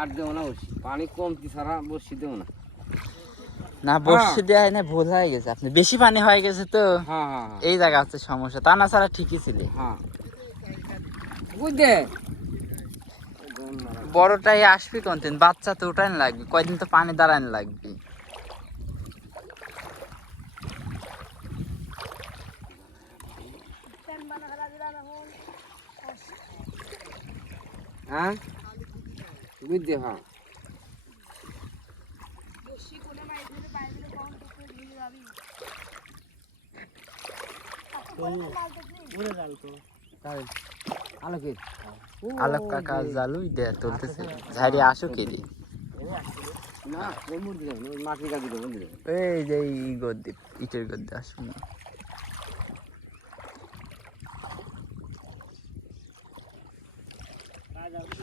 আর দেবো না বসি। পানি কমতি ছাড়া বসি দেবো না। না বসে দেওয়া হয় না ভুল হয়ে গেছে। আপনি বেশি পানি হয়ে গেছে তো হ্যাঁ হ্যাঁ হ্যাঁ। এই জায়গা হচ্ছে সমস্যা। তা না ছাড়া ঠিকই ছিল। হ্যাঁ। বুঝতে বড়টাই আসবি কোনদিন বাচ্চা তো ওটাই লাগবে। কয়দিন তো পানি দাঁড়ানি লাগবে। হ্যাঁ? বুঝতে হ্যাঁ। আলোকে কাকা জালুই দে তুলতেছে। ঝাড়ি আসুক এদি না ওই মুরগি মাটির কাছে দেবো বন্ধু এই যে এই গদ্দি ইটের গদ্দি আসুন না।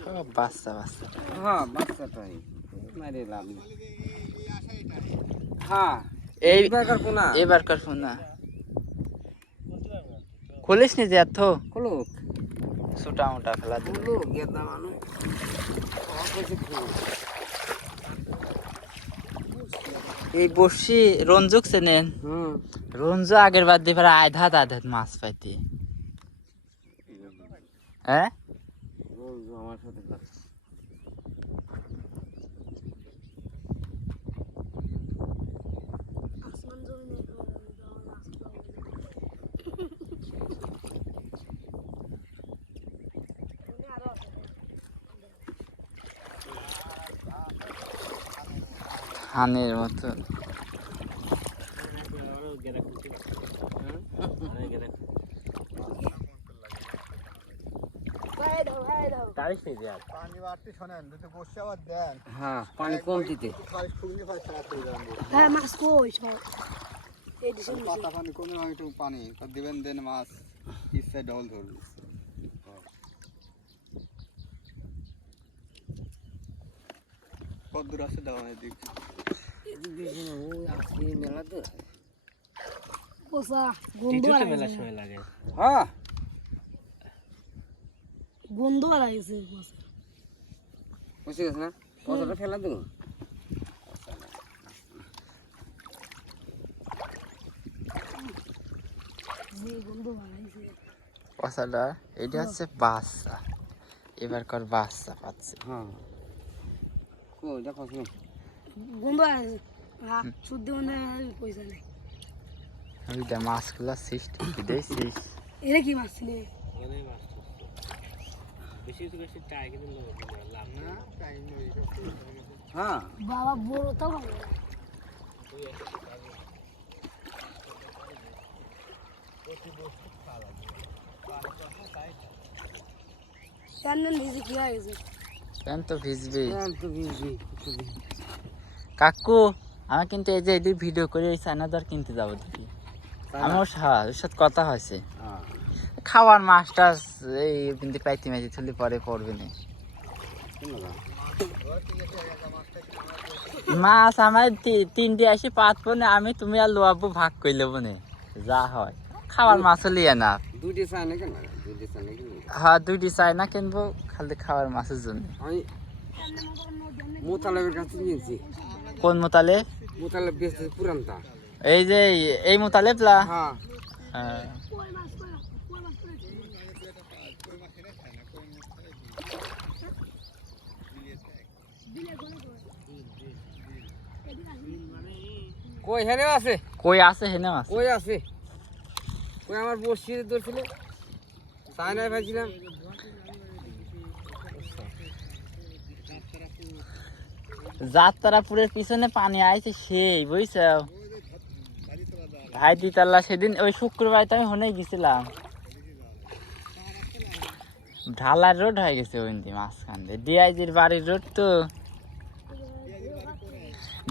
সব বাচ্চা বাচ্চা। হ্যাঁ বাচ্চাটাই। মারে লাভ নেই হ্যাঁ এই বেকার কোনা এবার কর ফোন খুলিস নি যে এত? কলুক ছোটা মোটা দিল কলুক গেদা মানুষ। এই বসি রঞ্জুক চেনেন রঞ্জু আগের বার দিয়ে আধাত আধাত মাছ পাইতে। হ্যাঁ? সাথে কাজ। হানের মতো পানি বাড়তে শোনেন যদি বসে আবার দেন হ্যাঁ পানি কম দিতে হ্যাঁ মাছ কই সব? পাতা পানি কোনো হয় একটু পানি। তা দিবেন দেন মাছ ইচ্ছায় ডল ধরবে কত দূর আছে দেওয়া এদিক? মেলাতে। লাগে। হ্যাঁ। গন্ধ লাগছে পোষা বসে গেছে না? পয়সাটা ফেলা দেবো। বাড়াইছে এটা হচ্ছে বাচ্চা এবার কর বাচ্চা পাচ্ছে। হ্যাঁ। কো দেখো শুনো গন্ধ লাগছে হ্যাঁ শুদ্ধ মনে পয়সা নেই। ওইটা মাছগুলো সৃষ্টি দিয়েছিস এরা কি মাছ। হ্যাঁ। বাবা বড় তো কাকু আমি কিন্তু এই যে এদিক ভিডিও করে এই চায়নাদার কিনতে যাব দেখি। আমার সাহা ওর সাথে কথা হয়েছে। হ্যাঁ খাওয়ার মাছ টাছ এই কিন্তু পাইতি মাইতি থুলি পরে পড়বে না। মাছ আমার তিনটে আসি পাঁচ পনে আমি তুমি আর লোয়াবো ভাগ করে নেব নে যা হয়। খাওয়ার মাছ লিয়ে না চাই কেন? হ্যাঁ দুইটি চাই না কিনবো খালি খাওয়ার মাছের জন্য। আমি মোতালেবের কাছে নিয়েছি কোন মোতালে? মোতালেব বেচতে পুরানটা এই যে এই মোতালেবলা? হ্যাঁ। হ্যাঁ। কই হ্যাঁ আছে? কই আছে হেনে মাছ কই আছে? কই আমার বসি ধরছিল। চায়নায় ভাইছিলাম। যাত্রাপুরের পিছনে পানি আইছে সেই বুঝছ ভাই দিতাল্লা সেদিন ওই শুক্রবার তো আমি হনেই গেছিলাম। ঢালার রোড হয়ে গেছে ওই দিন মাঝখান দিয়ে। ডিআইজির বাড়ির রোড তো।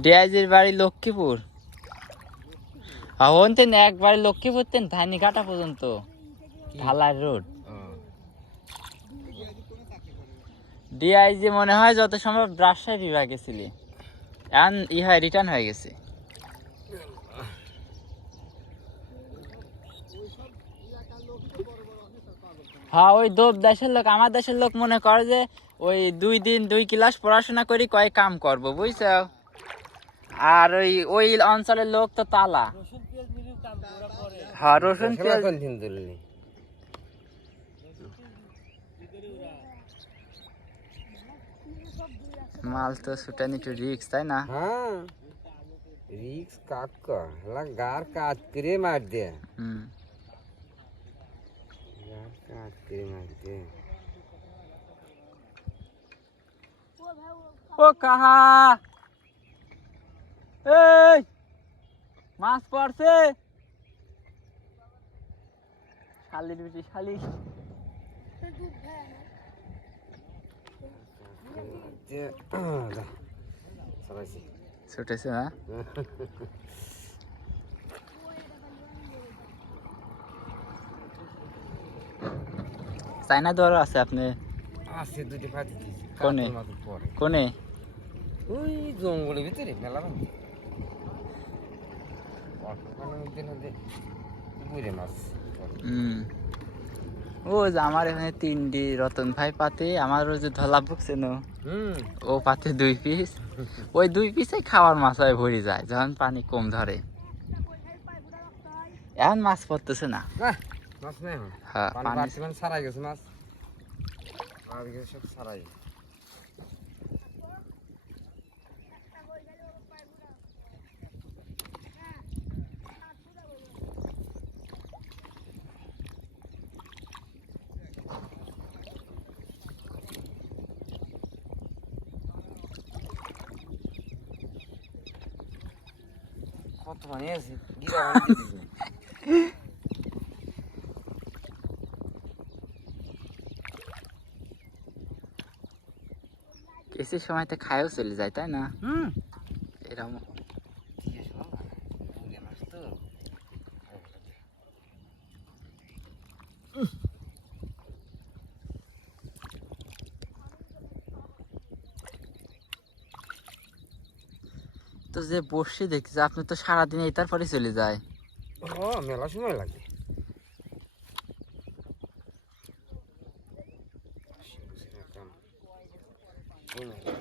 ডিআইজির বাড়ি লক্ষ্মীপুর। হন তেন একবারে লক্ষ্মীপুর তেন ধানি কাটা পর্যন্ত ঢালার রোড। ডিআইজি মনে হয় যত সম্ভব রাজশাহী বিভাগে ছিলি। এখন ই হয় রিটার্ন হয়ে গেছে। হ্যাঁ ওই দোপ দেশের লোক আমার দেশের লোক মনে করে যে ওই দুই দিন দুই ক্লাস পড়াশোনা করি কয় কাম করব বুঝছ? আর ওই ওই অঞ্চলের লোক তো তালা। হ্যাঁ রসুন পেঁয়াজ। কোন দিন তুললি মাল তো ছুটানি একটু রিক্স তাই না? হ্যাঁ রিক্স কাকা হলা গার কাজ করে মার দে। হুম। গার কাজ করে মার দে। ও কাহা এই মাছ পড়ছে। শালির বেটি শালি। ছুটেছে হ্যাঁ? চাইনা দরও আছে আপনি? আছে দুটি দিয়েছি। কোনে? কোনে? ওই জঙ্গলের ভিতরে মেলা অল্পখানের মধ্যে না যে বুড়ে মাছ পড়ে। হুম ও যে আমার এখানে তিনটি রতন ভাই পাতে। আমার যে ধলা বুকছে ও পাতে দুই পিস। ওই দুই পিসে খাওয়ার মাছ হয় ভরে যায় যখন পানি কম ধরে। এখন মাছ পড়তেছে না। মাছ নাই হ্যাঁ পানি মানে সারাই গেছে মাছ। আর সব সারাই। কত পানি আছে গিরা পানি দিয়ে দিছি। কিছু সময় তো খায়ও চলে যায় তাই না হুম এরকম ঠিক আছে বাবা বুড়ে মাছ তো তো যে বসে দেখছি আপনি তো সারাদিন এটার পরে চলে যায়। ও মেলা সময় লাগে। Thank বুঝে